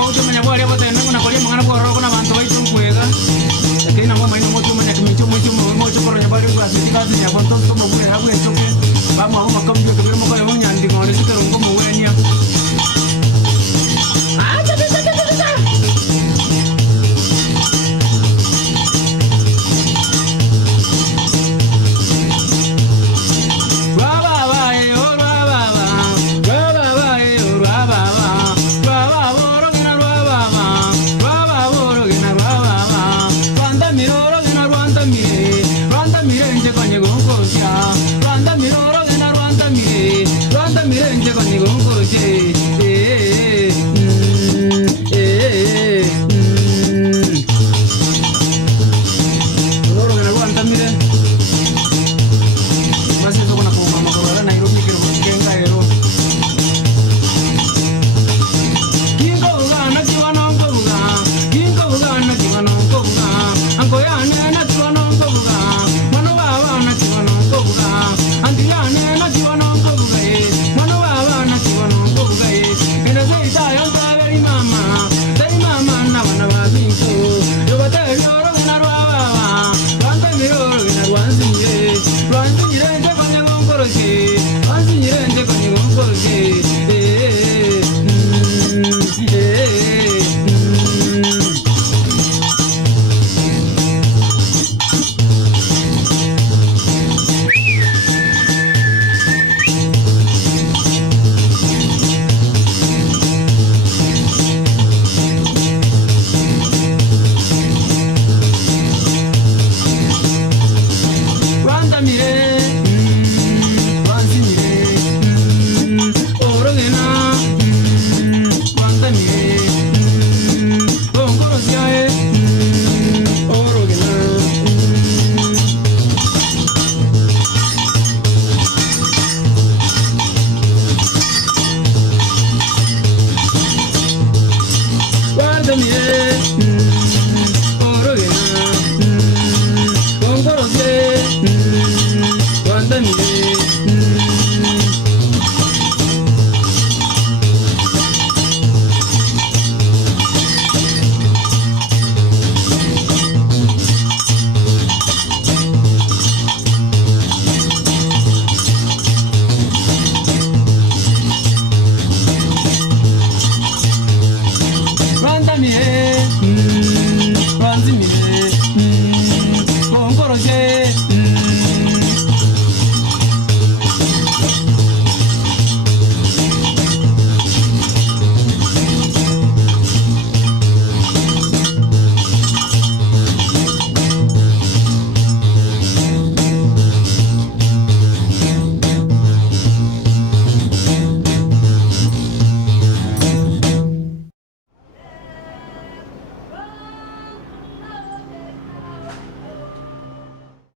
mautu menya bwali abotene kuna kolia mangana bwaro kuna bantu baitu kwega lakini na mama ino motu menya kimicho motu koronya bali kwa sitika sinya bonto to mabure habu echoke ba mama makamjo kabiri mo kwa nyandi ngore sitero ngomo wenia Rwanda miroro gena Rwanda mire Rwanda mire nje koni gongoroje